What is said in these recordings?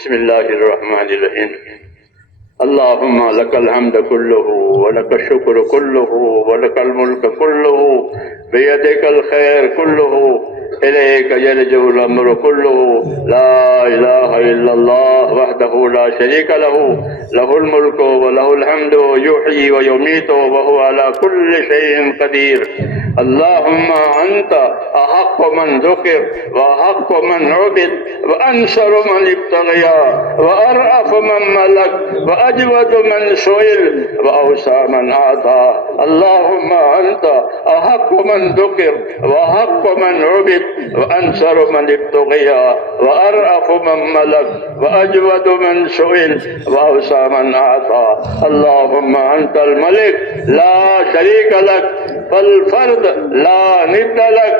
بسم الله الرحمن الرحيم. اللهم لك الحمد كله ولك الشكر كله ولك الملك كله بيدك الخير كله إليك يرجع الأمر كله. لا إله إلا الله وحده لا شريك له، له الملك وله الحمد يحيي ويميت وهو على كل شيء قدير. اللهم أنت أحق من ذكر وأحق من عبد وأنصر من ابتغي وأرأف من ملك وأجود من سئل وأوسع من أعطى. اللهم أنت أحق من ذكر وأحق من عبد وأنصر من ابتغي وأرأف من ملك وأجود من سئل وأوسع من أعطى. اللهم أنت الملك لا شريك لك فالفرد لا ند لك،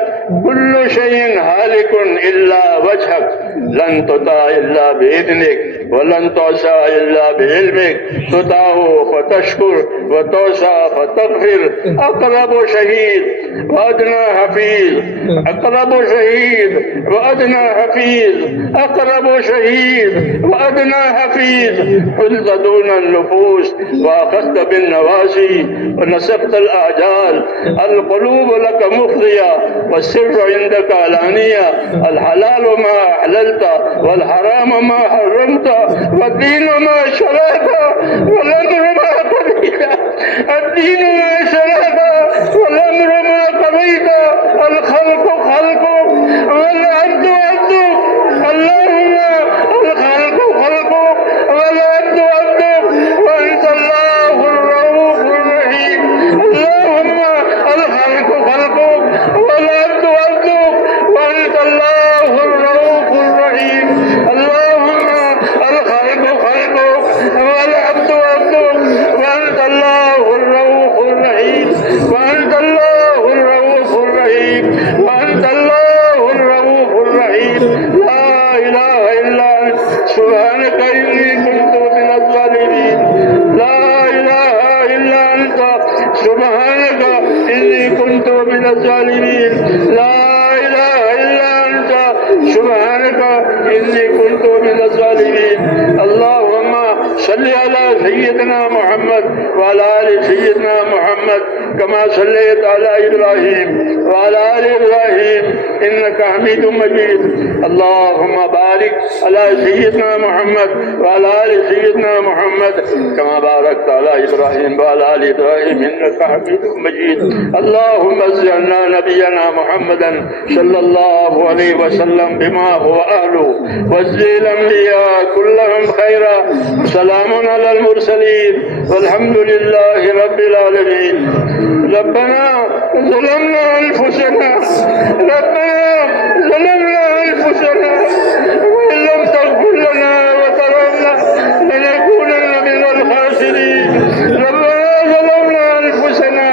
كل شيء هالك إلا وجهك، لن تطاع إلا بإذنك ولن تعصى إلا بعلمك، تطاع فتشكر وتعصى فتغفر. أقرب شهيد وأدنى حفيظ، أقرب شهيد وأدنى حفيظ، أقرب شهيد وأدنى حفيظ. حلت دون النفوس وأخذت بالنواسي ونسفت الآجال. القلوب لك مفضية والسر عندك علانية. الحلال ما أحللت والحرام ما حرمت والدين ما شرعت والأمر ما قضيت. الدين ما شرعت والأمر ما قضيت. الخلق خلقك والعبد عبدك. اللهم الخلق خلقك والعبد عبدك وأنت الله الرؤوف الرحيم. اللهم الخلق خلقك والعبد عبدك وأنت الله الرؤوف الرحيم. اللهم الخلق خلقك والعبد عبدك وأنت الله الرؤوف الرحيم. وأنت الله الرؤوف الرحيم. وأنت الله الرؤوف الرحيم. لا إله إلا أنت سبحانك إني كنت من الظالمين. لا إله إلا أنت سبحانك إني كنت من الظالمين. لا إله إلا أنت سبحانك إني كنت من الظالمين. اللهم صل على سيدنا محمد وعلى آل سيدنا محمد كما صليت على إبراهيم وعلى آل إبراهيم إنك حميد مجيد. اللهم بارك على سيدنا محمد وعلى آل سيدنا محمد كما باركت على إبراهيم وعلى آل إبراهيم إنك حميد مجيد. اللهم اجعلنا نبينا محمدا صلى الله عليه وسلم بما هو أهله واجزي الأنبياء كلهم خيرا. سلام على المرسلين والحمد لله رب العالمين. ربنا ظلمنا أنفسنا، ربنا ظلمنا أنفسنا وإن لم تغفر لنا وترحمنا لنكونن من الخاسرين. ربنا ظلمنا أنفسنا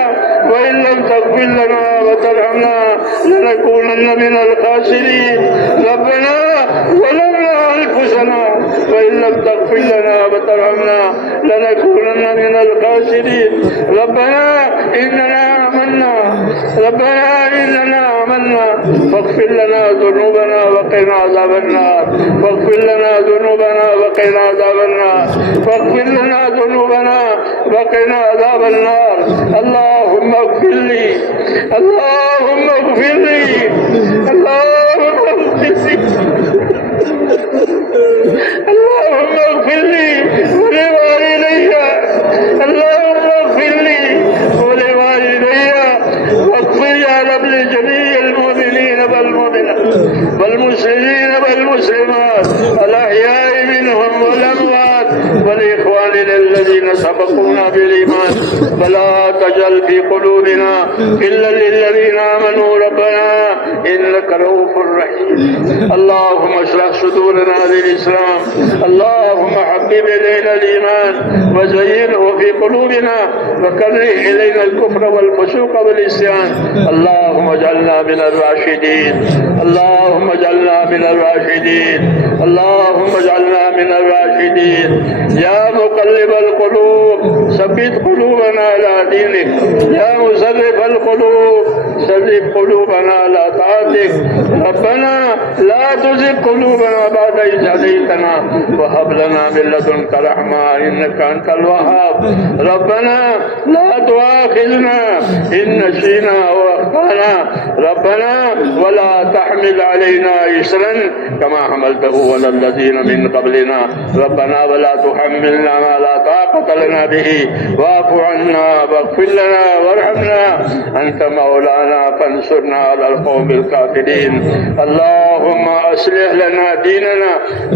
وإن لم تغفر لنا وترحمنا لنكونن من الخاسرين. ربنا ظلمنا أنفسنا وإن لم تغفر لنا وترحمنا لنكونن من الخاسرين. ربنا إننا آمنا فاغفر لنا ذنوبنا وقنا عذاب النار. فاغفر لنا ذنوبنا وقنا عذاب النار. فاغفر لنا ذنوبنا وقنا عذاب النار. اللهم اغفر لي، اللهم اغفر لي، اللهم اغفر لي، اللهم اغفر لي ولوالدي. اللهم اغفر لي ولوالدي واغفر يا رب لجميع المؤمنين والمؤمنات والمسلمين والمسلمات الأحياء منهم والأموات والإخواننا الذين سبقونا بالإيمان. ولا تجعل في قلوبنا إلا للذين آمنوا ربنا إنك رؤوف رحيم. اللهم اشرح صدورنا للإسلام. اللهم حبب إلينا الإيمان وزينه في قلوبنا وكره إلينا الكفر والفسوق والعصيان. اللهم اجعلنا من الراشدين. اللهم اجعلنا من الراشدين. اللهم اجعلنا من الراشدين. يا مقلب القلوب ثبت قلوبنا على دينك دينك يا مصرف القلوب صرف قلوبنا على طاعتك. ربنا لا تزغ قلوبنا بعد إذ هديتنا وهب لنا من لدنك رحمة إنك أنت الوهاب. ربنا لا تؤاخذنا إن نسينا وأخطأنا. ربنا ولا تحمل علينا إصرا كما حملته على الذين من قبلنا. ربنا ولا تحملنا ما لا طاقة لنا به واعف عنا واغفر لنا وارحمنا أنت مولانا فانصرنا على القوم الكافرين. اللهم أصلح لنا ديننا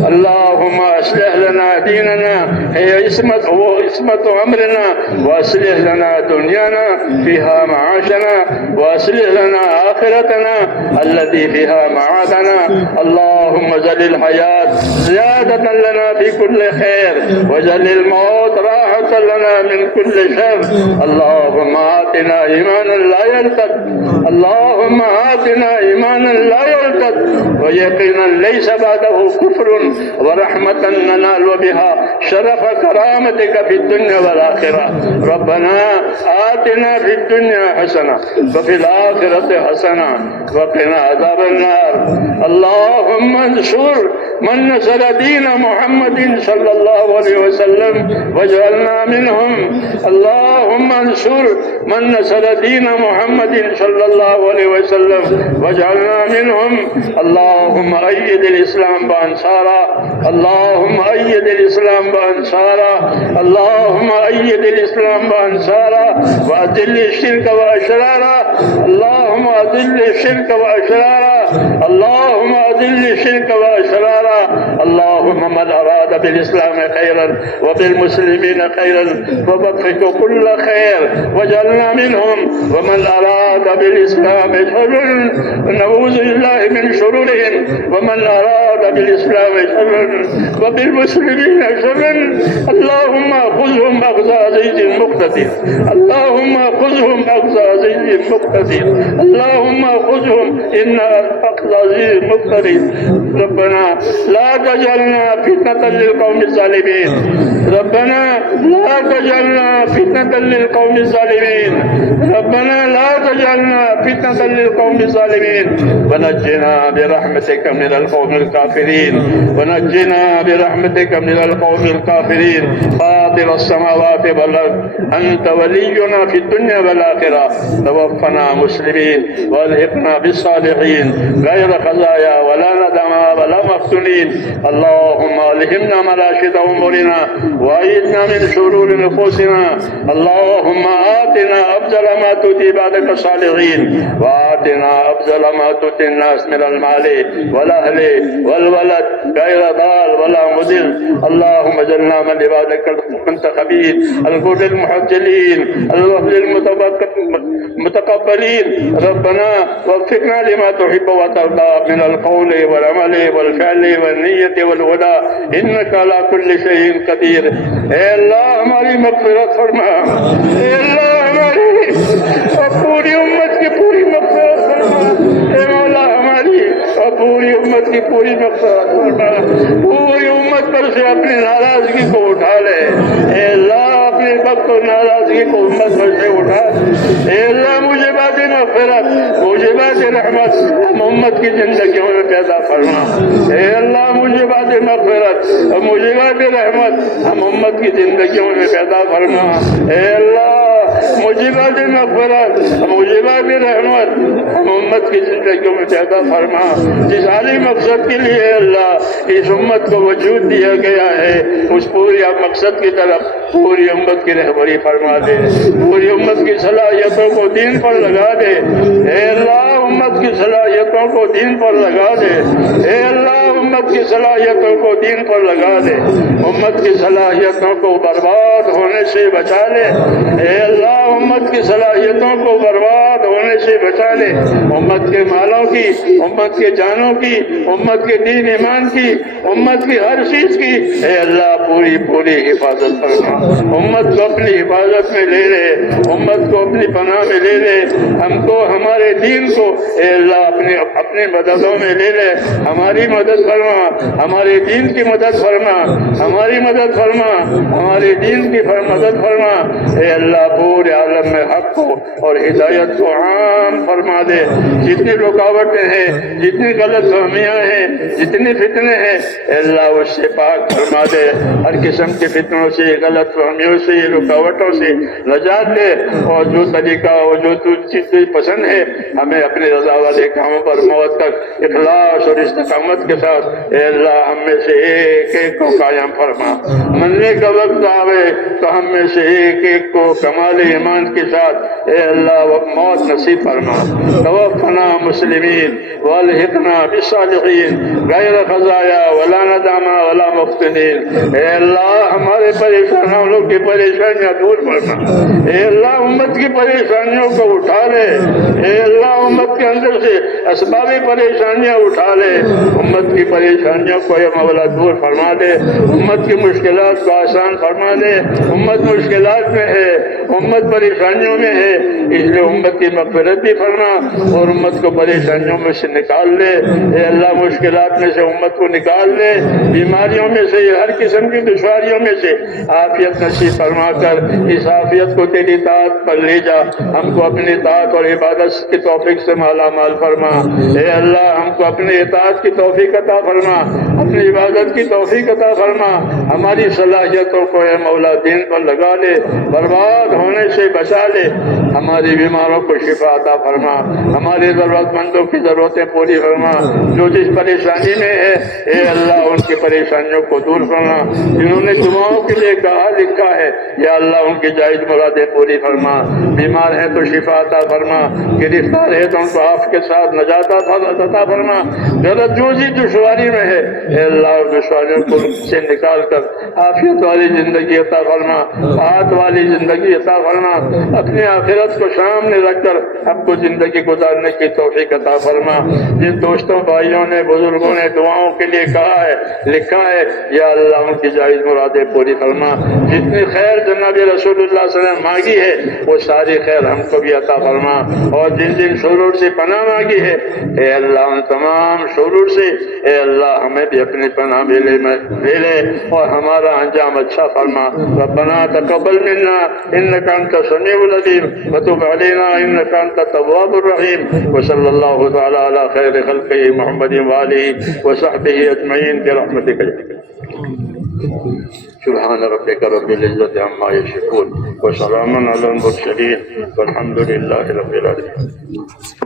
اللهم أصلح لنا ديننا هي عصمة أمرنا وأصلح لنا دنيانا فيها معاشنا وأصلح لنا آخرتنا التي فيها معادنا. اللهم اجعل الحياة زيادة لنا في كل خير واجعل الموت راحة لنا من كل شر. اللهم آتنا إيمانا لا يرتد اللهم آتنا إيمانا لا يرتد ويقينا ليس بعده كفر ورحمة ننال بها شرف كرامتك في الدنيا والآخرة. ربنا آتنا في الدنيا حسنة وفي الآخرة حسنة وقنا عذاب النار. اللهم انصر من نصر دين محمد صلى الله عليه وسلم واجعلنا منهم. اللهم انصر من نصر دين محمد صلى الله عليه وسلم واجعلنا منهم. اللهم أيد الإسلام بأنصاره اللهم أيد الإسلام بأنصاره اللهم أيد الإسلام بأنصاره وأذل الشرك وأشراره. اللهم أذل الشرك وأشراره اللهم أذل الشرك وأشراره. اللهم من أراد بالإسلام خيرا وبالمسلمين خيرا فوفقه كل خير واجعلنا منهم. ومن أراد بالإسلام شرا نعوذ بالله من شرورهم. ومن أراد بالإسلام شرا وبالمسلمين شرا اللهم خذهم أخذ عزيز مقتدر اللهم خذهم أخذ عزيز مقتدر اللهم خذهم إن أخذ عزيز مقتدر. ربنا لا تجعلنا فتنة للقوم الظالمين. ربنا لا تجعلنا فتنة للقوم الظالمين. ربنا لا تجعلنا فتنة للقوم الظالمين. ونجنا برحمتك من القوم الكافرين ونجنا برحمتك من القوم الكافرين. فاطر السماوات والأرض أنت ولينا في الدنيا والآخرة. توفنا مسلمين والحقنا بالصالحين غير خزايا ولا ندما ولا مفتونين. اللهم ألهمنا مراشد أمورنا وأيدنا من شرور نفوسنا. اللهم آتنا أفضل ما تؤتي بعدك الصالحين وآتنا أفضل ما تؤتي الناس من المال والأهل والولد غير ضال ولا مضل. اللهم اجعلنا من عبادك المنتخبين الغر المحجلين الوفد المتقبلين. ربنا وفقنا لما تحب وترضى من القول والعمل والفعل والنية والهدى إنك على كل شيء قدير. اے اللہ ہماری مغفرت فرما. اے اللہ ہماری اور پوری امت کی پوری مغفرت فرما. اے مولا ہماری اور پوری امت کی پوری مغفرت فرما. پوری امت پر سے اپنی ناراضگی کو اٹھا لے. اے اللہ اپنے وقت و ناراضگی کو امت پر سے اٹھا. اے اللہ مجھے بات مغفرت مجھے بات رحمت ہم امت کی زندگیوں میں پیدا فرما. اے اللہ مجھے بات مغفرت اور مجھے بات رحمت ہم امت کی زندگیوں میں پیدا فرما. اے اللہ موجبات مغفرت موجبات رحمت ہم امت کی زندگیوں میں پیدا فرما. جس عالی مقصد کے لیے اللہ اس امت کو وجود دیا گیا ہے اس پوری مقصد کی طرف پوری امت کی رہبری فرما دے. پوری امت کی صلاحیتوں کو دین پر لگا دے. اے اللہ امت کی صلاحیتوں کو دین پر لگا دے. اے اللہ امت کی صلاحیتوں کو دین پر لگا دے. امت کی صلاحیتوں کو برباد ہونے سے بچا لے. اے اللہ امت کی صلاحیتوں کو برباد ہونے سے بچا لے، امت کے مالوں کی، امت کے جانوں کی، امت کے دین ایمان کی، امت کی ہر چیز کی اے اللہ پوری پوری حفاظت فرما، امت کو اپنی حفاظت میں لے لے، امت کو اپنی پناہ میں لے لے، ہم کو ہمارے دین کو اے اللہ اپنی مددوں میں لے لے، ہماری مدد فرما، ہمارے دین کی مدد فرما، ہماری مدد فرما، ہمارے دین کی مدد فرما اے اللہ پورے عالم میں حق کو اور ہدایت کو عام فرما دے، جتنی رکاوٹیں ہیں، جتنی غلط فہمیاں ہیں، جتنی فتنے ہیں اے اللہ اس سے پاک فرما دے، ہر قسم کے فتنوں سے، غلط فہمیوں سے، رکاوٹوں سے نجات دے، اور جو طریقہ اور جو چیز پسند ہے ہمیں اپنے رضا والے کاموں پر موت تک اخلاص اور استقامت کے ساتھ اے اللہ ہم میں سے ایک ایک کو قائم فرما، مرنے کا وقت آوے تو ہم میں سے ایک ایک کو کمال ایمان کے ساتھ اے اللہ موت نصیب فرما، توفنا مسلمین والحقنا بالصالحین غیر خزایا ولا ندامہ ولا مفتونین، اے اللہ ہمارے ہم لوگ کی پریشانیاں دور فرما، اے اللہ امت کی پریشانیوں کو اٹھا لے، اے اللہ امت کے اندر سے اسباب پریشانیاں اٹھا لے، امت کی پریشانیوں کو اے مولا دور فرما دے، امت کی مشکلات کو آسان فرما دے، امت مشکلات میں ہے، امت پریشانیوں میں ہے، اس لیے امت کی مغفرت بھی فرما اور امت کو پریشانیوں میں سے نکال لے، اے اللہ مشکلات میں سے امت کو نکال لے، بیماریوں میں سے، ہر قسم کی دشواریوں میں سے عافیت نصیب فرما کر اس عافیت کو تیری اطاعت پر لے جا، ہم کو اپنی اطاعت اور عبادت کی توفیق سے مالا مال فرما، اے اللہ ہم کو اپنی اطاعت کی توفیق عطا فرما، اپنی عبادت کی توفیق عطا فرما، ہماری صلاحیتوں کو اے مولا دین پر لگا لے، برباد ہونے سے بچا لے، ہماری بیماروں کو شفا عطا فرما، ہمارے ضرورت مندوں کی ضرورتیں پوری فرما، جو جس پریشانی میں ہے اے اللہ ان کی پریشانیوں کو دور فرما، جنہوں نے دعاؤں کے لیے کہا لکھا ہے یا اللہ ان کی جائز مرادیں پوری فرما، بیمار ہیں تو شفا عطا فرما، گرفتار ہے تو ان کو آپ کے ساتھ نجات عطا فرما، غلط جو جی دشواری میں ہے اے اللہ دشواریوں کو سے نکال کر عافیت والی زندگی عطا فرما، راحت والی زندگی عطا فرما، اپنی آخرت کو سامنے رکھ کر ہم کو زندگی گزارنے کی توفیق عطا فرما، جن دوستوں بھائیوں نے بزرگوں نے دعاؤں کے لیے کہا ہے لکھا ہے یا اللہ ان کی جائز مرادیں پوری فرما، جتنی خیر جناب رسول اللہ صلی اللہ علیہ وسلم مانگی ہے وہ ساری خیر ہم کو بھی عطا فرما، اور جن جن شرور سے پناہ مانگی ہے اے اللہ ان تمام شرور سے اے اللہ ہمیں بھی اپنی پناہ میں لے لے اور ہمارا انجام اچھا فرما، ربنا تقبل منا انك انت السميع العليم وتب علينا انك انت التواب الرحيم، وصلى الله تعالى على خير خلقه محمد وآله وصحبه اجمعين برحمتك سبحان ربك رب العزة عما يصفون وسلام على المرسلين والحمد لله رب العالمين.